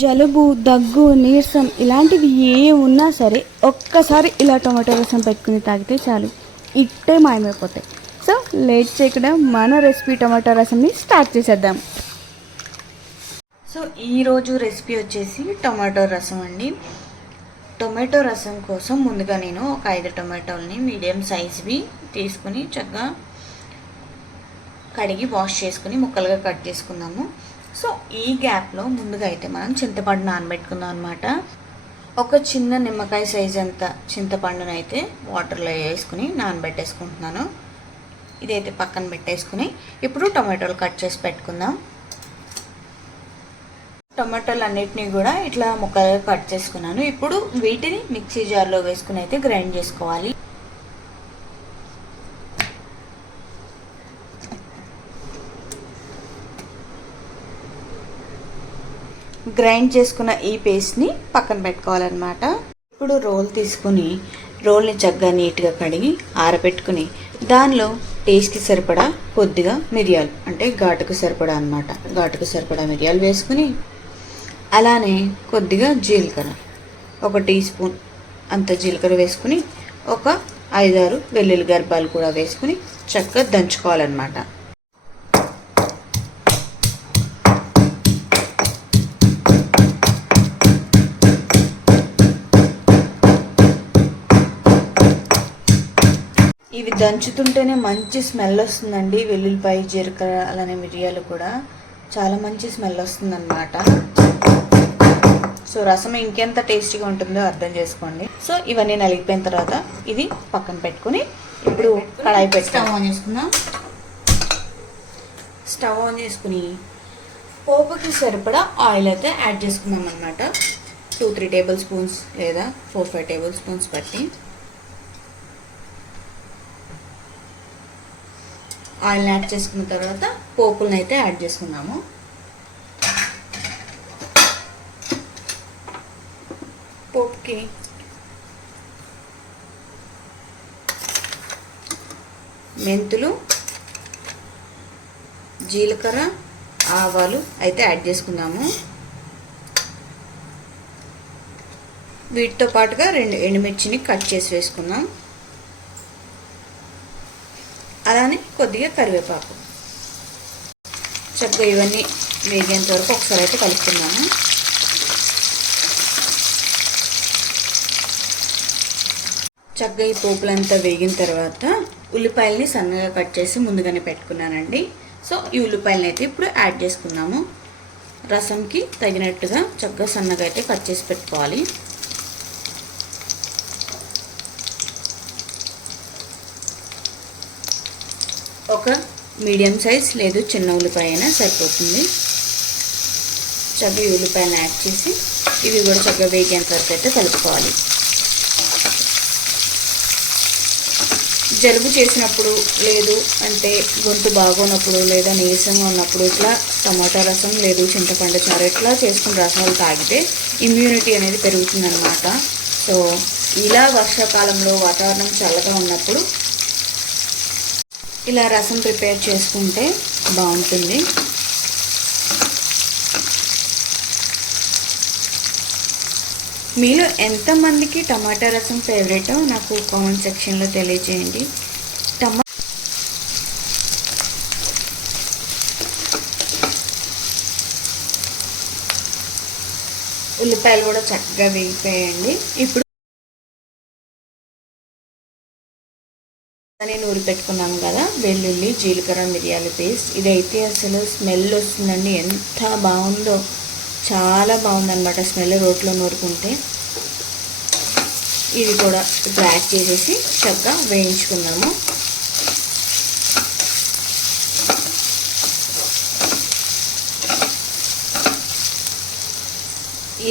జలుబు దగ్గు నీరసం ఇలాంటివి ఏ ఉన్నా సరే ఒక్కసారి ఇలా టొమాటో రసం పెట్టుకుని తాగితే చాలు. ఇట్టే మాయమైపోతాయి. సో లేట్ చేయకుండా మన రెసిపీ టొమాటో రసంని స్టార్ట్ చేసేద్దాం. సో ఈరోజు రెసిపీ వచ్చేసి టొమాటో రసం అండి. టొమాటో రసం కోసం ముందుగా నేను ఒక ఐదు టొమాటోల్ని మీడియం సైజ్వి తీసుకుని చక్కగా కడిగి వాష్ చేసుకుని ముక్కలుగా కట్ చేసుకుందాము. సో ఈ గ్యాప్లో ముందుగా అయితే మనం చింతపండు నానబెట్టుకుందాం అనమాట ఒక చిన్న నిమ్మకాయ సైజ్ అంత చింతపండును అయితే వాటర్లో వేసుకుని నానబెట్టేసుకుంటున్నాను. ఇదైతే పక్కన పెట్టేసుకుని ఇప్పుడు టొమాటోలు కట్ చేసి పెట్టుకుందాం. టొమాటోలు అన్నిటినీ కూడా ఇట్లా ముక్కలుగా కట్ చేసుకున్నాను. ఇప్పుడు వీటిని మిక్సీ జార్లో వేసుకుని అయితే గ్రైండ్ చేసుకోవాలి. గ్రైండ్ చేసుకున్న ఈ పేస్ట్ని పక్కన పెట్టుకోవాలన్నమాట. ఇప్పుడు రోల్ తీసుకుని రోల్ని చక్కగా నీట్గా కడిగి ఆరబెట్టుకుని దానిలో టేస్ట్కి సరిపడా కొద్దిగా మిరియాలు అంటే ఘాటుకు సరిపడా అనమాట ఘాటుకు సరిపడా మిరియాలు వేసుకుని అలానే కొద్దిగా జీలకర్ర ఒక టీ స్పూన్ అంత జీలకర్ర వేసుకుని ఒక ఐదారు వెల్లుల్లి గర్భాలు కూడా వేసుకుని చక్కగా దంచుకోవాలన్నమాట. ఇవి దంచుతుంటేనే మంచి స్మెల్ వస్తుందండి. వెల్లుల్లిపాయ జీలకర్ర అలానే మిరియాలు కూడా చాలా మంచి స్మెల్ వస్తుందన్నమాట. సో రసం ఇంకెంత టేస్టీగా ఉంటుందో అర్థం చేసుకోండి. సో ఇవన్నీ నలిగిపోయిన తర్వాత ఇది పక్కన పెట్టుకుని ఇప్పుడు కడాయి పెట్టి స్టవ్ ఆన్ చేసుకుందాం. స్టవ్ ఆన్ చేసుకుని పోపుకి సరిపడా ఆయిల్ అయితే యాడ్ చేసుకుందాం అనమాట టూ త్రీ టేబుల్ స్పూన్స్ లేదా ఫోర్ ఫైవ్ టేబుల్ స్పూన్స్ బట్టి ఆయిల్ని యాడ్ చేసుకున్న తర్వాత పోపులను అయితే యాడ్ చేసుకున్నాము పోపుకి మెంతులు జీలకర్ర ఆవాలు అయితే యాడ్ చేసుకున్నాము వీటితో పాటుగా రెండు ఎండుమిర్చిని కట్ చేసి వేసుకుందాం అలానే కొద్దిగా కరివేపాకు. చక్కగా ఇవన్నీ వేగేంత వరకు ఒకసారి అయితే కలుపుకుందాము. చక్కగా ఈ పోపులంతా వేగిన తర్వాత ఉల్లిపాయలని సన్నగా కట్ చేసి ముందుగానే పెట్టుకున్నానండి. సో ఈ ఉల్లిపాయలని అయితే ఇప్పుడు యాడ్ చేసుకున్నాము రసంకి తగినట్టుగా చక్కగా సన్నగా అయితే కట్ చేసి పెట్టుకోవాలి. ఒక మీడియం సైజ్ లేదు చిన్న ఉల్లిపాయ అయినా సరిపోతుంది. చక్కగా ఉల్లిపాయలు యాడ్ చేసి ఇవి కూడా చక్కగా వేగేంత వరకు అయితే కలుపుకోవాలి. జలుబు చేసినప్పుడు లేదు అంటే గొంతు బాగోనప్పుడు లేదా నీరసంగా ఉన్నప్పుడు ఇట్లా టమాటా రసం లేదు చింతపండు చారు ఇట్లా చేసుకుని రసాలు తాగితే ఇమ్యూనిటీ అనేది పెరుగుతుందన్నమాట. సో ఇలా వర్షాకాలంలో వాతావరణం చల్లగా ఉన్నప్పుడు ఇలా రసం ప్రిపేర్ చేసుకుంటే బాగుంటుంది. మీలో ఎంతమందికి టమాటా రసం ఫేవరెటో నాకు కామెంట్ సెక్షన్లో తెలియజేయండి టమా ఉల్లిపాయలు కూడా చక్కగా వేగిపోయాయండి. ఇప్పుడు నేను నూరి పెట్టుకున్నాను కదా వెల్లుల్లి జీలకర్ర మిరియాల పేస్ట్. ఇదైతే అసలు స్మెల్ వస్తుందండి. ఎంత బాగుందో. చాలా బాగుందనమాట స్మెల్ రోట్లో నూరుకుంటే. ఇది కూడా ఇప్పుడు యాడ్ చేసేసి చక్కగా వేయించుకున్నాము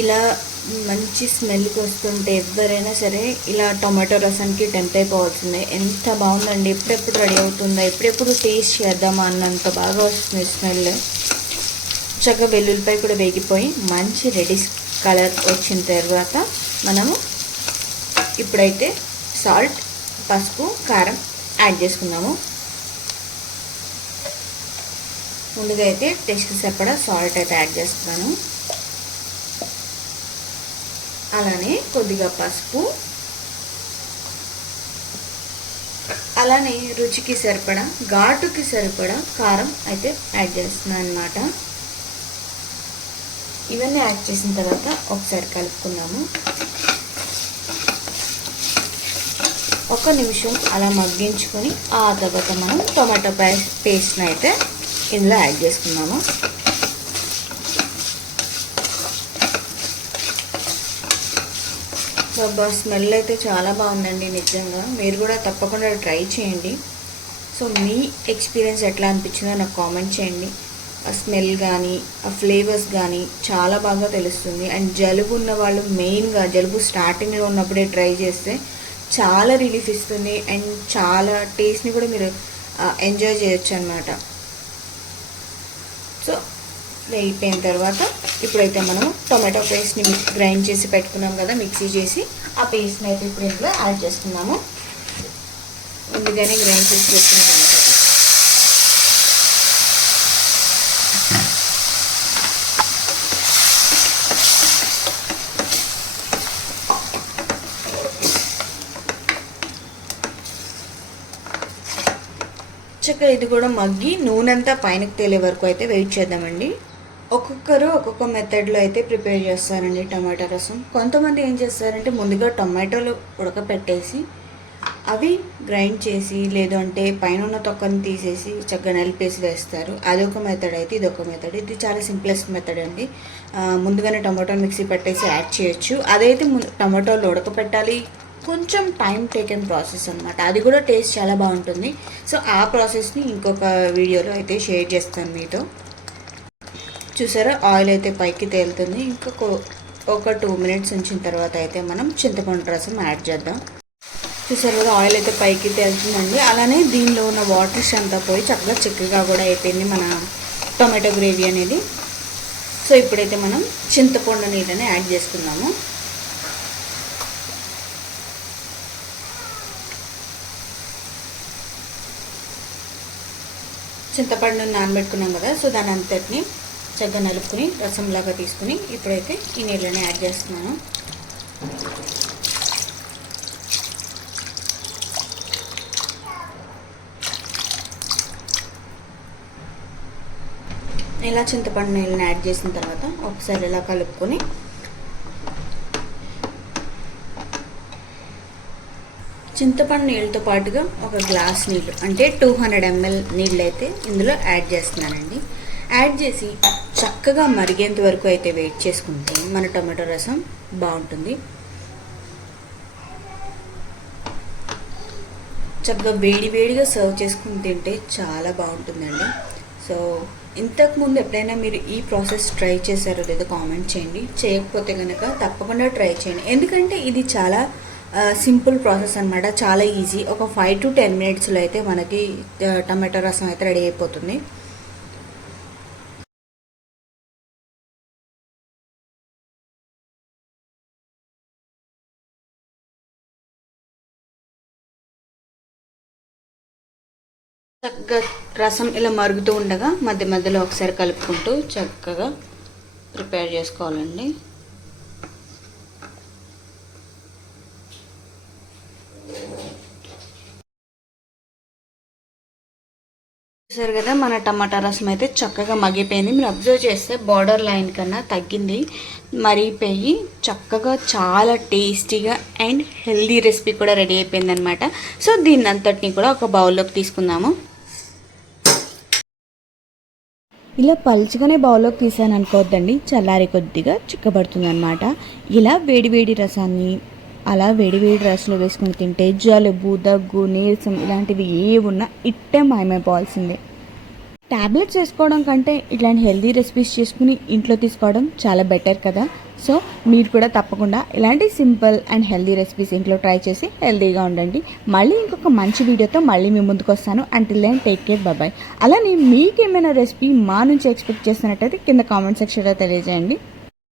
ఇలా మంచి స్మెల్కి వస్తుంటే ఎవరైనా సరే ఇలా టొమాటో రసానికి టెంప్ట్ అయిపోవాల్సిందే. ఎంత బాగుందండి. ఎప్పుడెప్పుడు రెడీ అవుతుందా ఎప్పుడెప్పుడు టేస్ట్ చేద్దామా అన్నంత బాగా వస్తుంది స్మెల్. చక్కగా వెల్లుల్లిపాయ కూడా వేగిపోయి మంచి రెడీస్ కలర్ వచ్చిన తర్వాత మనము ఇప్పుడైతే సాల్ట్ పసుపు కారం యాడ్ చేసుకుందాము. ముందుగా అయితే టేస్ట్కి సరిపడా సాల్ట్ అయితే యాడ్ చేస్తున్నాను అలానే కొద్దిగా పసుపు. అలానే రుచికి సరిపడా ఘాటుకి సరిపడా కారం అయితే యాడ్ చేస్తున్నాను అనమాట ఇవన్నీ యాడ్ చేసిన తర్వాత ఒకసారి కలుపుకున్నాము ఒక నిమిషం అలా మగ్గించుకొని ఆ తర్వాత మనం టొమాటో పేస్ట్ని అయితే ఇందులో యాడ్ చేసుకున్నాము బాబా స్మెల్ అయితే చాలా బాగుందండి నిజంగా. మీరు కూడా తప్పకుండా ట్రై చేయండి. సో మీ ఎక్స్పీరియన్స్ ఎట్లా అనిపించిందో నాకు కామెంట్ చేయండి. ఆ స్మెల్ కానీ ఆ ఫ్లేవర్స్ కానీ చాలా బాగా తెలుస్తుంది. అండ్ జలుబు ఉన్న వాళ్ళు మెయిన్గా జలుబు స్టార్టింగ్లో ఉన్నప్పుడే ట్రై చేస్తే చాలా రిలీఫ్ ఇస్తుంది. అండ్ చాలా టేస్ట్ని కూడా మీరు ఎంజాయ్ చేయొచ్చు అనమాట వేయిపోయిన తర్వాత ఇప్పుడైతే మనం టొమాటో పేస్ట్ని గ్రైండ్ చేసి పెట్టుకున్నాం కదా మిక్సీ చేసి ఆ పేస్ట్ని అయితే ఇప్పుడు ఇంట్లో యాడ్ చేసుకున్నాము ముందుగానే గ్రైండ్ చేసి పెట్టుకున్నాం చక్కగా ఇది కూడా మగ్గి నూనె అంతా పైనకు తేలే వరకు అయితే వెయిట్ చేద్దామండి. ఒక్కొక్కరు ఒక్కొక్క మెథడ్లో అయితే ప్రిపేర్ చేస్తారండి టమాటా రసం. కొంతమంది ఏం చేస్తారంటే ముందుగా టమాటోలు ఉడకపెట్టేసి అవి గ్రైండ్ చేసి లేదు అంటే పైన ఉన్న తొక్కని తీసేసి చక్కగా నలిపేసి వేస్తారు. అదొక మెథడ్ అయితే ఇది ఒక మెథడ్ ఇది చాలా సింప్లెస్ట్ మెథడ్ అండి. ముందుగానే టమాటో మిక్సీ పెట్టేసి యాడ్ చేయొచ్చు. అదైతే టమాటోలు ఉడకపెట్టాలి. కొంచెం టైం టేకెన్ ప్రాసెస్ అనమాట అది కూడా టేస్ట్ చాలా బాగుంటుంది. సో ఆ ప్రాసెస్ని ఇంకొక వీడియోలో అయితే షేర్ చేస్తాను మీతో. చూసారా? ఆయిల్ అయితే పైకి తేలుతుంది. ఇంకొక ఒక టూ మినిట్స్ ఉంచిన తర్వాత అయితే మనం చింతపండు రసం యాడ్ చేద్దాం. చూసారు కదా ఆయిల్ అయితే పైకి తేలుతుందండి. అలానే దీనిలో ఉన్న వాటర్స్ అంతా పోయి చక్కగా చిక్కగా కూడా అయిపోయింది మన టొమాటో గ్రేవీ అనేది. సో ఇప్పుడైతే మనం చింతపండు నీళ్ళని యాడ్ చేసుకుందాము. చింతపండు నానబెట్టుకున్నాం కదా సో దాని అంతటిని చక్కగా నలుపుకుని రసంలాగా తీసుకుని ఇప్పుడైతే ఈ నీళ్ళని యాడ్ చేస్తున్నాను. ఇలా చింతపండు నీళ్ళని యాడ్ చేసిన తర్వాత ఒకసారి ఇలా కలుపుకొని చింతపండు నీళ్ళతో పాటుగా ఒక గ్లాస్ నీళ్ళు అంటే టూ హండ్రెడ్ ఎంఎల్ నీళ్ళు అయితే ఇందులో యాడ్ చేస్తున్నానండి. యాడ్ చేసి చక్కగా మరిగేంత వరకు అయితే వెయిట్ చేసుకుంటే మన టమాటో రసం బాగుంటుంది. చక్కగా వేడి వేడిగా సర్వ్ చేసుకుని తింటే చాలా బాగుంటుందండి. సో ఇంతకుముందు ఎప్పుడైనా మీరు ఈ ప్రాసెస్ ట్రై చేశారో లేదో కామెంట్ చేయండి. చేయకపోతే కనుక తప్పకుండా ట్రై చేయండి. ఎందుకంటే ఇది చాలా సింపుల్ ప్రాసెస్ అనమాట చాలా ఈజీ. ఒక ఫైవ్ టు టెన్ మినిట్స్లో అయితే మనకి టమాటో రసం అయితే రెడీ అయిపోతుంది. చక్కగా రసం ఇలా మరుగుతూ ఉండగా మధ్య మధ్యలో ఒకసారి కలుపుకుంటూ చక్కగా ప్రిపేర్ చేసుకోవాలండి. చూసారు కదా మన టమాటా రసం అయితే చక్కగా మగ్గిపోయింది. మీరు అబ్జర్వ్ చేస్తే బార్డర్ లైన్ కన్నా తగ్గింది. మరిగిపోయి చక్కగా చాలా టేస్టీగా అండ్ హెల్దీ రెసిపీ కూడా రెడీ అయిపోయింది అనమాట సో దీన్ని అంతటిని కూడా ఒక బౌల్లోకి తీసుకుందాము. ఇలా పలుచగానే బౌల్లోకి తీసాను అనుకోవద్దండి. చల్లారి కొద్దిగా చిక్కబడుతుంది అనమాట ఇలా వేడివేడి రసాన్ని అలా వేడివేడి రసంలో వేసుకొని తింటే జలుబు దగ్గు నీరసం ఇలాంటివి ఏ ఉన్నా ఇట్టే మాయమైపోవాల్సిందే. ట్యాబ్లెట్స్ వేసుకోవడం కంటే ఇట్లాంటి హెల్దీ రెసిపీస్ చేసుకుని ఇంట్లో తీసుకోవడం చాలా బెటర్ కదా. సో మీరు కూడా తప్పకుండా ఇలాంటి సింపుల్ అండ్ హెల్దీ రెసిపీస్ ఇంట్లో ట్రై చేసి హెల్దీగా ఉండండి. మళ్ళీ ఇంకొక మంచి వీడియోతో మళ్ళీ మీ ముందుకు వస్తాను. అంటిల్ దెన్ టేక్ కేర్ బాబాయ్ అలానే మీకు ఏమైనా రెసిపీ మా నుంచి ఎక్స్పెక్ట్ చేస్తున్నట్టయితే కింద కామెంట్ సెక్షన్లో తెలియజేయండి.